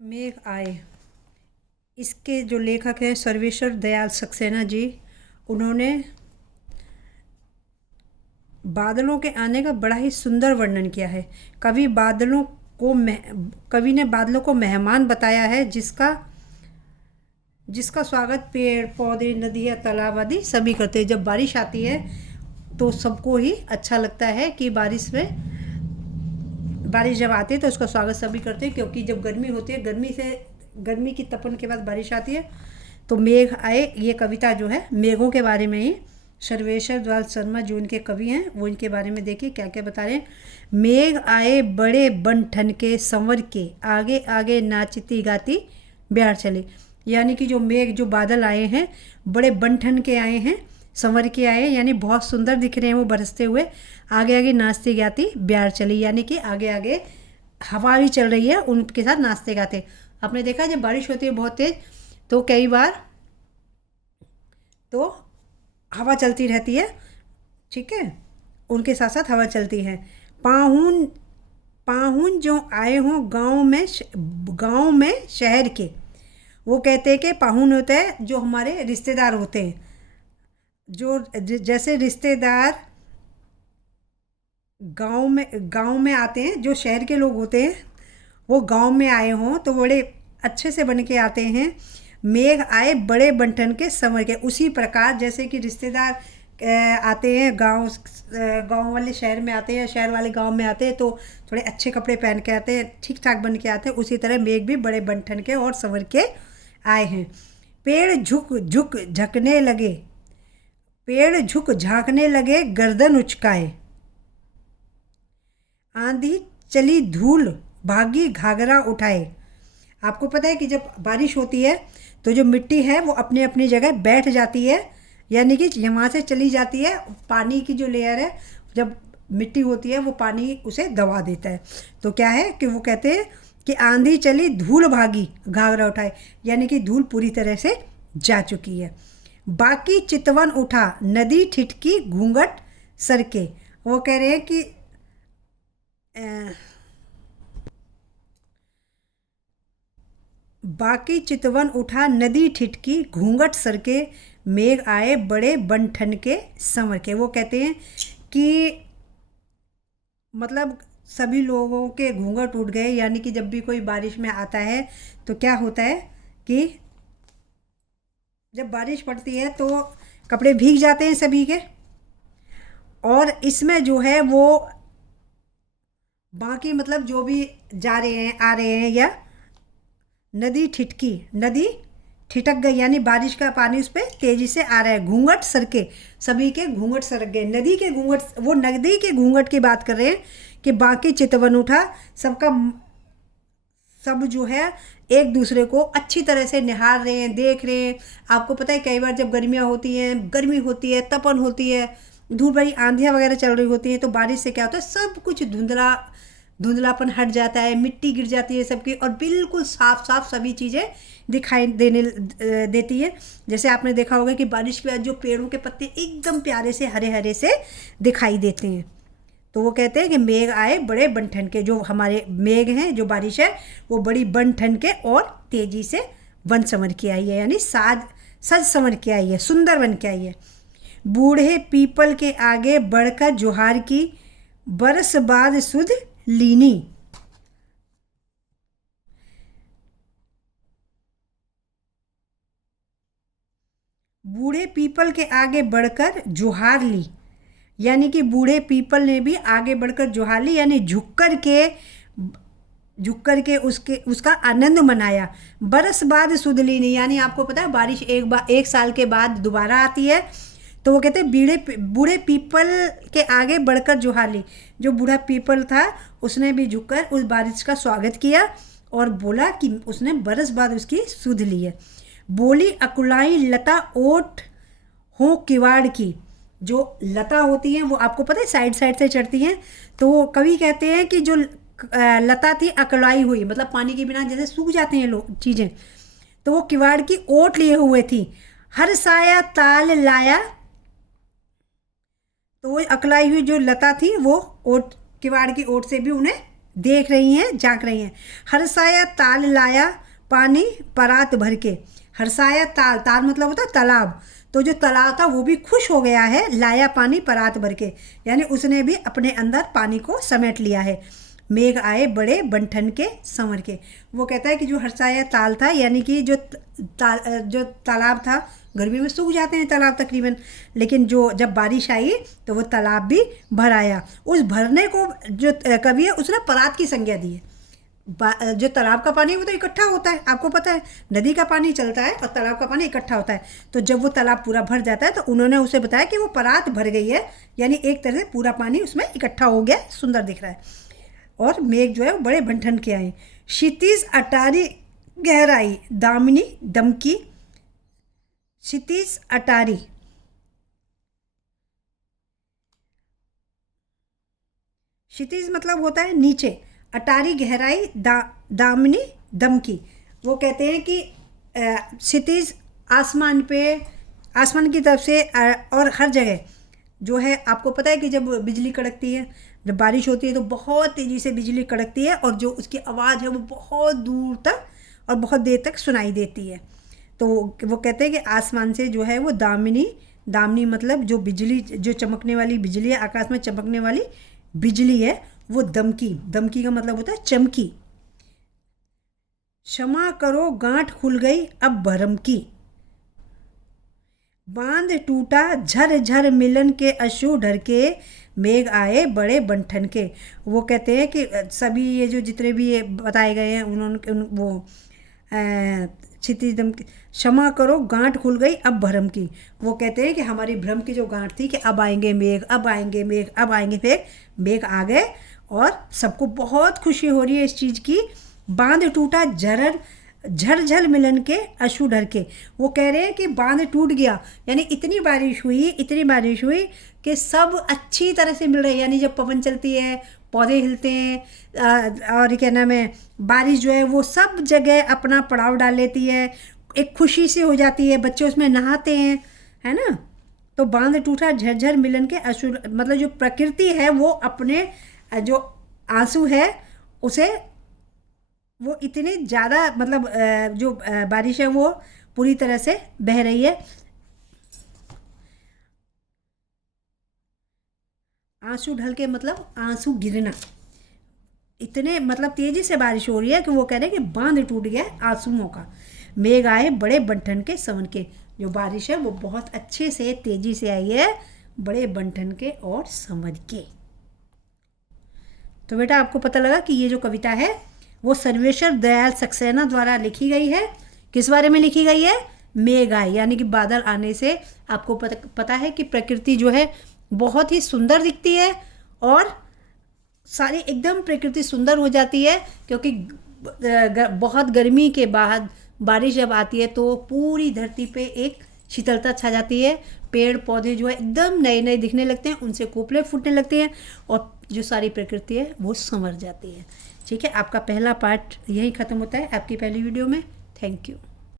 मेघ आए। इसके जो लेखक हैं सर्वेश्वर दयाल सक्सेना जी, उन्होंने बादलों के आने का बड़ा ही सुंदर वर्णन किया है। कवि बादलों को कवि ने बादलों को मेहमान बताया है, जिसका जिसका स्वागत पेड़ पौधे नदियाँ तालाब आदि सभी करते हैं। जब बारिश आती है तो सबको ही अच्छा लगता है कि बारिश जब आती है तो उसका स्वागत सभी करते हैं, क्योंकि जब गर्मी होती है, गर्मी की तपन के बाद बारिश आती है तो मेघ आए। ये कविता जो है मेघों के बारे में ही, सर्वेश्वर दयाल शर्मा जो इनके कवि हैं वो इनके बारे में देखिए क्या क्या बता रहे हैं। मेघ आए बड़े बन ठन के संवर के, आगे आगे नाचती गाती ब्याह चले। यानी कि जो मेघ जो बादल आए हैं बड़े बन ठन के आए हैं, संवर के आए हैं, यानी बहुत सुंदर दिख रहे हैं वो बरसते हुए। आगे आगे नाचती गाती ब्यार चली, यानी कि आगे आगे हवा भी चल रही है, उनके साथ नाचते गाते। आपने देखा जब बारिश होती है बहुत तेज तो कई बार तो हवा चलती रहती है, ठीक है, उनके साथ साथ हवा चलती है। पाहुन पाहुन जो आए हों गांव में शहर के, वो कहते हैं कि पाहुन होते हैं जो हमारे रिश्तेदार होते हैं, जैसे रिश्तेदार गांव में आते हैं, जो शहर के लोग होते हैं वो गांव में आए हों तो बड़े अच्छे से बन के आते हैं। मेघ आए बड़े बंटन के संवर के, उसी प्रकार जैसे कि रिश्तेदार आते हैं गांव वाले शहर में आते हैं, शहर वाले गांव में आते हैं तो थोड़े अच्छे कपड़े पहन के आते हैं, ठीक ठाक बन के आते हैं। उसी तरह मेघ भी बड़े बंटन के और संवर के आए हैं। पेड़ झुक झुक झकने लगे, पेड़ झुक झांकने लगे गर्दन उचकाए, आंधी चली धूल भागी घाघरा उठाए। आपको पता है कि जब बारिश होती है तो जो मिट्टी है वो अपनी अपनी जगह बैठ जाती है, यानी कि यहाँ से चली जाती है। पानी की जो लेयर है, जब मिट्टी होती है वो पानी उसे दबा देता है। तो क्या है कि वो कहते हैं कि आंधी चली धूल भागी घाघरा उठाए, यानी कि धूल पूरी तरह से जा चुकी है। बाकी चितवन उठा नदी ठिठकी घूंघट सरके, वो कह रहे हैं कि बाकी चितवन उठा नदी ठिठकी घूंघट सरके, मेघ आए बड़े बन ठन के संवर के। वो कहते हैं कि मतलब सभी लोगों के घूंघट उठ गए, यानी कि जब भी कोई बारिश में आता है तो क्या होता है कि जब बारिश पड़ती है तो कपड़े भीग जाते हैं सभी के, और इसमें जो है वो बाकी मतलब जो भी जा रहे हैं आ रहे हैं, या नदी ठिठक गई, यानी बारिश का पानी उस पर तेजी से आ रहा है। घूंघट सरके, सभी के घूंघट सरक गए। नदी के घूंघट की बात कर रहे हैं कि बाकी चितवन उठा, सब जो है एक दूसरे को अच्छी तरह से निहार रहे हैं, देख रहे हैं। आपको पता है कई बार जब गर्मी होती है, तपन होती है, धूल भरी आंधियाँ वगैरह चल रही होती है, तो बारिश से क्या होता है सब कुछ धुंधलापन हट जाता है, मिट्टी गिर जाती है सबकी, और बिल्कुल साफ साफ सभी चीज़ें दिखाई देती है। जैसे आपने देखा होगा कि बारिश के बाद जो पेड़ों के पत्ते एकदम प्यारे से हरे हरे से दिखाई देते हैं। तो वो कहते हैं कि मेघ आए बड़े बन ठन के, जो हमारे मेघ हैं, जो बारिश है वो बड़ी बन ठन के और तेज़ी से वन संवर के आई है, यानी सज संवर के आई है, सुंदर बन के आई है। बूढ़े पीपल के आगे बढ़कर जोहार की, बरस बाद सुध लीनी। बूढ़े पीपल के आगे बढ़कर जोहार ली, यानी कि बूढ़े पीपल ने भी आगे बढ़कर जोहार ली, यानी झुक कर के उसका आनंद मनाया। बरस बाद सुध लीनी, यानी आपको पता है बारिश एक साल के बाद दोबारा आती है, तो वो कहते हैं बूढ़े पीपल के आगे बढ़कर जोहार ली। जो बूढ़ा पीपल था उसने भी झुककर उस बारिश का स्वागत किया और बोला कि उसने बरस बाद उसकी सुध ली है। बोली अकुलाई लता ओट हो किवाड़ की, जो लता होती हैं वो आपको पता है साइड साइड से चढ़ती हैं, तो वो कवि कहते हैं कि जो लता थी अकुलाई हुई, मतलब पानी के बिना जैसे सूख जाते हैं लोग चीज़ें, तो वो किवाड़ की ओट लिए हुए थी। हर साया ताल लाया, तो वो अकलाई हुई जो लता थी वो किवाड़ की ओट से भी उन्हें देख रही हैं, झांक रही हैं। हर्षाया ताल लाया पानी परात भर के। हर्षाया ताल, ताल मतलब होता है तालाब, तो जो तालाब था वो भी खुश हो गया है, लाया पानी परात भर के, यानी उसने भी अपने अंदर पानी को समेट लिया है। मेघ आए बड़े बंठन के संवर के। वो कहता है कि जो हर्षाया ताल था, यानी कि जो तालाब था, गर्मी में सूख जाते हैं तालाब तकरीबन, लेकिन जो जब बारिश आई तो वो तालाब भी भर आया। उस भरने को जो कवि है उसने परात की संज्ञा दी है। जो तालाब का पानी वो तो इकट्ठा होता है, आपको पता है, नदी का पानी चलता है और तालाब का पानी इकट्ठा होता है। तो जब वो तालाब पूरा भर जाता है तो उन्होंने उसे बताया कि वो परात भर गई है, यानी एक तरह से पूरा पानी उसमें इकट्ठा हो गया, सुंदर दिख रहा है। और मेघ जो है वो बड़े बंठन के आए। क्षितिज अटारी गहराई दामिनी दमकी। क्षितिज अटारी, क्षितिज मतलब होता है नीचे, अटारी गहराई, दामिनी दमकी। वो कहते हैं कि क्षितिज आसमान पे, आसमान की तरफ से, और हर जगह जो है, आपको पता है कि जब बिजली कड़कती है, जब बारिश होती है तो बहुत तेज़ी से बिजली कड़कती है और जो उसकी आवाज़ है वो बहुत दूर तक और बहुत देर तक सुनाई देती है। तो वो कहते हैं कि आसमान से जो है वो दामिनी, दामिनी मतलब जो बिजली, जो चमकने वाली बिजली है, आकाश में चमकने वाली बिजली है, वो दमकी, दमकी का मतलब होता है चमकी। क्षमा करो गांठ खुल गई अब भरम की। बांध टूटा झर झर मिलन के अश्रु ढर के। मेघ आए बड़े बंठन के। वो कहते हैं कि सभी ये जो जितने भी ये बताए गए हैं उन्होंने वो क्षितिज दम, क्षमा करो गांठ खुल गई अब भरम की। वो कहते हैं कि हमारी भ्रम की जो गांठ थी कि अब आएंगे मेघ, अब आएंगे मेघ, अब आएंगे मेघ, मेघ आ गए और सबको बहुत खुशी हो रही है इस चीज़ की। बांध टूटा झरझर मिलन के अश्रु ढर के। वो कह रहे हैं कि बांध टूट गया, यानी इतनी बारिश हुई कि सब अच्छी तरह से मिल रहे हैं, यानी जब पवन चलती है, पौधे हिलते हैं, और क्या नाम है, बारिश जो है वो सब जगह अपना पड़ाव डाल लेती है, एक खुशी सी हो जाती है, बच्चे उसमें नहाते हैं, है ना। तो बांध टूटा झरझर मिलन के अश्रु, मतलब जो प्रकृति है वो अपने जो आंसू है उसे, वो इतनी ज़्यादा, मतलब जो बारिश है वो पूरी तरह से बह रही है। आंसू ढल के मतलब आंसू गिरना, इतने मतलब तेज़ी से बारिश हो रही है कि वो कह रहे हैं कि बांध टूट गया है आंसुओं का। मेघ आए बड़े बंठन के सवन के। जो बारिश है वो बहुत अच्छे से तेज़ी से आई है, बड़े बंठन के और संवर के। तो बेटा आपको पता लगा कि ये जो कविता है वो सर्वेश्वर दयाल सक्सेना द्वारा लिखी गई है। किस बारे में लिखी गई है? मेघ आए, यानी कि बादल आने से आपको पता है कि प्रकृति जो है बहुत ही सुंदर दिखती है और सारी एकदम प्रकृति सुंदर हो जाती है, क्योंकि बहुत गर्मी के बाद बारिश जब आती है तो पूरी धरती पे एक शीतलता छा जाती है। पेड़ पौधे जो है एकदम नए नए दिखने लगते हैं, उनसे कोपले फूटने लगते हैं और जो सारी प्रकृति है वो संवर जाती है। ठीक है, आपका पहला पार्ट यही ख़त्म होता है आपकी पहली वीडियो में। Thank you.